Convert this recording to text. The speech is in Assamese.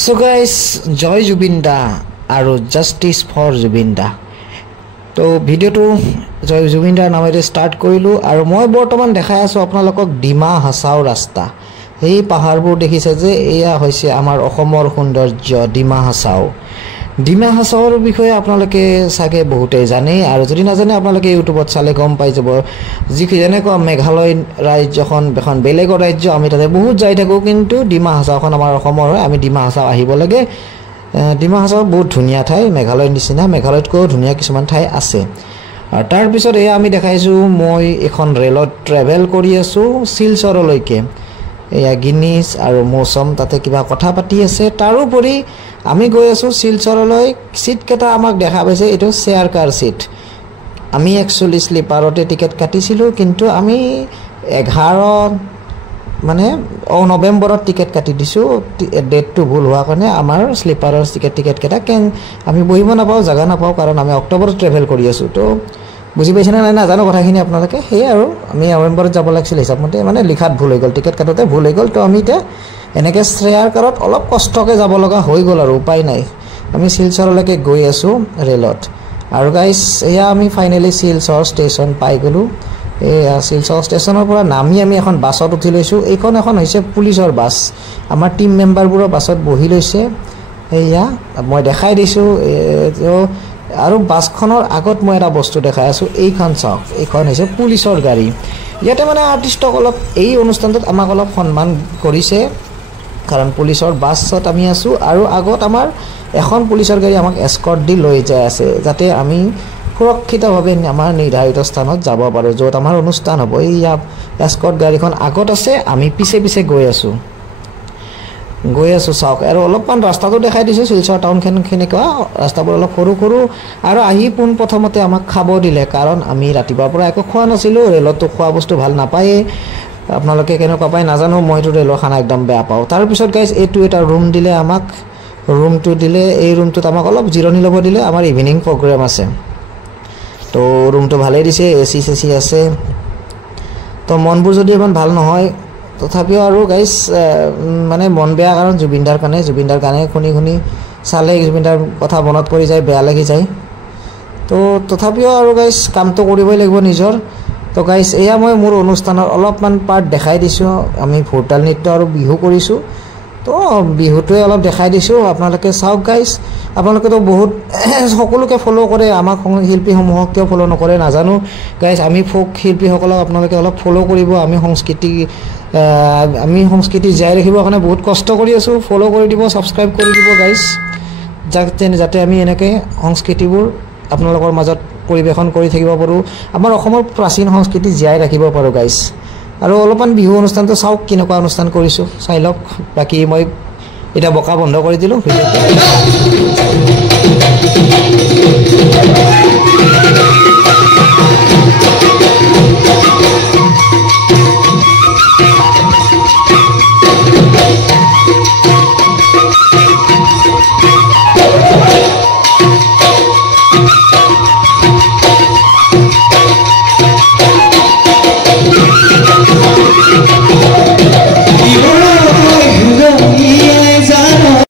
So guys, জয় জুবিন দা আৰু জাস্টিস ফৰ জুবিন দা। তো ভিডিওটো জয় জুবিন দাৰ নামেৰে ষ্টাৰ্ট কৰিলোঁ আৰু মই বৰ্তমান দেখাই আছোঁ আপোনালোকক ডিমা হাছাও ৰাস্তা। এই পাহাৰবোৰ দেখিছে যে এয়া হৈছে আমাৰ অসমৰ সৌন্দৰ্য ডিমা হাছাও। ডিমা হাছাওৰ বিষয়ে আপোনালোকে চাগে বহুতেই জানে আৰু যদি নাজানে আপোনালোকে ইউটিউবত চালে গম পাই যাব। যেনেকুৱা মেঘালয় ৰাজ্যখন এখন বেলেগৰ ৰাজ্য, আমি তাতে বহুত যাই থাকোঁ, কিন্তু ডিমা হাছাওখন আমাৰ অসমৰ হয়। আমি ডিমা হাছাও আহিব লাগে। ডিমা হাছাও বহুত ধুনীয়া ঠাই, মেঘালয়ৰ নিচিনা, মেঘালয়তকৈও ধুনীয়া কিছুমান ঠাই আছে। আৰু তাৰপিছত এয়া আমি দেখাইছোঁ মই এখন ৰেলত ট্ৰেভেল কৰি আছোঁ শিলচৰলৈকে। এয়া গিনিছ আৰু মৌচম তাতে কিবা কথা পাতি আছে। তাৰোপৰি আমি গৈ আছোঁ শিলচৰলৈ। ছিটকেইটা আমাক দেখা পাইছে, এইটো চেয়াৰ কাৰ ছিট। আমি একচুৱেলি শ্লিপাৰতে টিকেট কাটিছিলোঁ, কিন্তু আমি 11 নৱেম্বৰত টিকেট কাটি দিছোঁ। ডেটটো ভুল হোৱাৰ কাৰণে আমাৰ শ্লিপাৰৰ টিকেটকেইটা আমি বহিব নাপাওঁ, জেগা নাপাওঁ, কাৰণ আমি অক্টোবৰত ট্ৰেভেল কৰি আছোঁ। তো বুজি পাইছেনে নাই নাজানো কথাখিনি আপোনালোকে। সেয়ে আৰু আমি নৱেম্বৰত যাব লাগিছিল হিচাপমতে, লিখাত ভুল হৈ গ'ল, টিকেট কাটোতে ভুল হৈ গ'ল। তো আমি এতিয়া এনেকৈ শ্ৰেয়াৰ কাৰত অলপ কষ্টকৈ যাব লগা হৈ গ'ল আৰু উপায় নাই। আমি শিলচৰলৈকে গৈ আছোঁ ৰেলত। আৰু গাইজ এয়া আমি ফাইনেলি শিলচৰ ষ্টেচন পাই গ'লোঁ। এয়া শিলচৰ ষ্টেচনৰ পৰা নামি আমি এখন বাছত উঠি লৈছোঁ। এইখন এখন হৈছে পুলিচৰ বাছ। আমাৰ টীম মেম্বাৰবোৰৰ বাছত বহি লৈছে। এয়া মই দেখাই দিছোঁ। আৰু বাছখনৰ আগত মই এটা বস্তু দেখাই আছোঁ, এইখন চাওক, এইখন হৈছে পুলিচৰ গাড়ী। ইয়াতে আৰ্টিষ্টসকলক এই অনুষ্ঠানটোত আমাক অলপ সন্মান কৰিছে, কাৰণ পুলিচৰ বাছত আমি আছোঁ আৰু আগত আমাৰ এখন পুলিচৰ গাড়ী আমাক এস্কৰ্ট দি লৈ যাই আছে, যাতে আমি সুৰক্ষিতভাৱে আমাৰ নিৰ্ধাৰিত স্থানত যাব পাৰোঁ, য'ত আমাৰ অনুষ্ঠান হ'ব। এইয়া এস্কৰ্ট গাড়ীখন আগত আছে, আমি পিছে পিছে গৈ আছোঁ চাওক। আৰু অলপমান ৰাস্তাটো দেখাই দিছোঁ। শিলচৰ টাউনখন কেনেকুৱা, ৰাস্তাবোৰ অলপ সৰু সৰু। আৰু আহি পোনপ্ৰথমতে আমাক খাব দিলে, কাৰণ আমি ৰাতিপুৱাৰ পৰা একো খোৱা নাছিলোঁ। ৰেলততো খোৱা বস্তু ভাল নাপায়েই, আপোনালোকে কেনেকুৱা পায় নাজানো, মইতো ৰেলৰ খানা একদম বেয়া পাওঁ। তাৰপিছত গাইজ এইটো এটা ৰুম দিলে আমাক। ৰুমটো দিলে, এই ৰুমটোত আমাক অলপ জিৰণি ল'ব দিলে, আমাৰ ইভিনিং প্ৰগ্ৰেম আছে। তো ৰুমটো ভালেই দিছে, এচি চেচি আছে। তো মনবোৰ যদি ইমান ভাল নহয়, তথাপিও আৰু গাইজ মন বেয়া, কাৰণ জুবিনদাৰ কাৰণে। জুবিনদাৰ গানে শুনি শুনি চালে জুবিনদাৰ কথা মনত পৰি যায়, বেয়া লাগি যায়। তো তথাপিও আৰু গাইজ কামটো কৰিবই লাগিব নিজৰ। তো গাইজ এয়া মই মোৰ অনুষ্ঠানৰ অলপমান পাৰ্ট দেখাই দিছোঁ। আমি ভোৰতাল নৃত্য আৰু বিহু কৰিছোঁ, তো বিহুটোৱে অলপ দেখাই দিছোঁ, আপোনালোকে চাওক গাইজ। আপোনালোকেতো বহুত সকলোকে ফ'ল' কৰে, আমাক শিল্পীসমূহক কিয় ফ'ল' নকৰে নাজানো গাইজ। আমি ফ'ক শিল্পীসকলক আপোনালোকে অলপ ফ'ল' কৰিব। আমি সংস্কৃতি জীয়াই ৰাখিবৰ কাৰণে বহুত কষ্ট কৰি আছোঁ। ফ'ল' কৰি দিব, ছাবস্ক্ৰাইব কৰি দিব গাইজ, যাতে আমি এনেকৈ সংস্কৃতিবোৰ আপোনালোকৰ মাজত পৰিৱেশন কৰি থাকিব পাৰোঁ, আমাৰ অসমৰ প্ৰাচীন সংস্কৃতি জীয়াই ৰাখিব পাৰোঁ গাইজ। আৰু অলপমান বিহু অনুষ্ঠানটো চাওক, কেনেকুৱা অনুষ্ঠান কৰিছোঁ চাই লওক। বাকী মই এতিয়া বকা বন্ধ কৰি দিলোঁ।